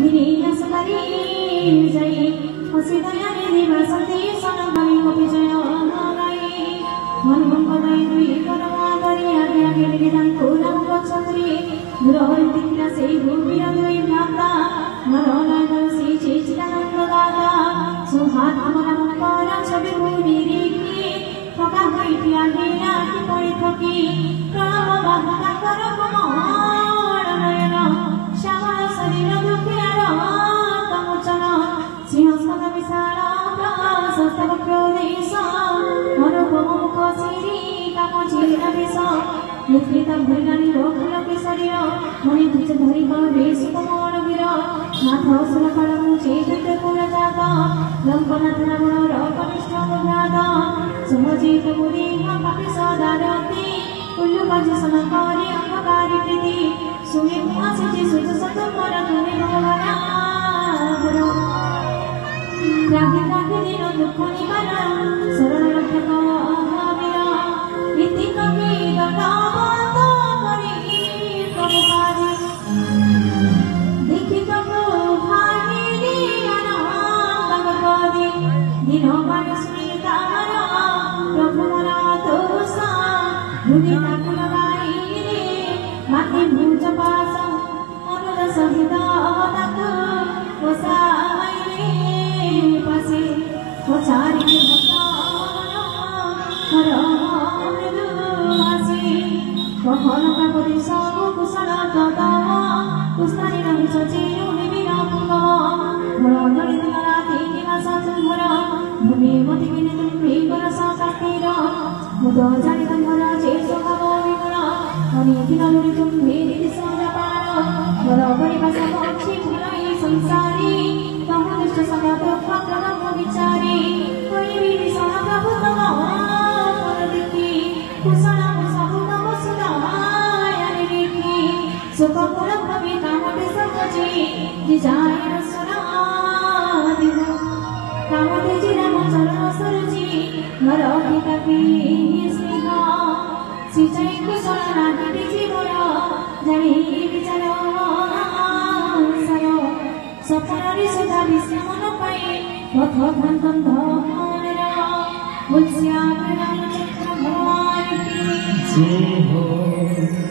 गिरिया सुंदरी जय हसी दया निधि बसंती सोनमणि गोपी जय गाई हनुमान पदाई दुई करमा करी आगे आगे लेके तांको नाम गच्छत्री दूर देखिला सेई भूमिर दुई भ्राता नरनागर श्री चिदानंद दाता सुहात अमर मंगल छवि भूमि देखी थका हुई ठिया हेला कि पड़ी थकी प्रणव बाधा कर कमल नयन श्यामा शरीर दुखियार तमोचन सिंहस्कंद विशाल प्रशस्त वक्षोदेश अनुपम मुख श्री कामचीर वेश मुखरित भूलानी फूल केशरीर मणिभुज धरी हरे सुकमल वीर नाथ सुन फल चेत कुल जात लंकनाथ रावण कनिष्ठ भ्रात सुमजित मुनि पापी सदारती उल्लुकाजी सनकारी अंगकारी प्रीति सुनि मुआसिति सुत सत पर तुमे भगवान रागी रागी दिन दुख निवारण शरण रक्षक महावीर इति कवि गंगावंत करि प्रभुपादि देखि प्रभु भागिनी अनंत कवि दिन मान सुनीता प्रभु मना तोषा मुदिता कुलगाई माते भुज पास अनुज सहित तक वसाई पासे वचारि हर मृदुहासी कहल काकति सब कुशल ततम पुष्पानि रहि सचिरु निबिन पुंगव घोर दिन राति निवास तुम्हर भूमि मति किने तुम्ही कर सास्तिर मुद जानि तुम्हर जे स्वभाव विकर अनिति नलुरि तुम्ही नीति संजापार घर परिवास पक्षी भुलाई संसारी तहु दुष्ट संग दुख प्रगम विचारी कोई विषण प्रभु तम पद देखि कुशल सबु तम सुदाय देखि सुख पुर भवि कामते सपजी जिजाय सुना दिव कामते जिराम चरण सरुचि घर हितापी स्नेह सिंचाई कुशल नागि जीवन जानी विचार सर सपनारे सुधा विश्राम न पाए पथ भ्रांतम धमनेर मुझ्याग्रह चक्र भगवान की जय हो।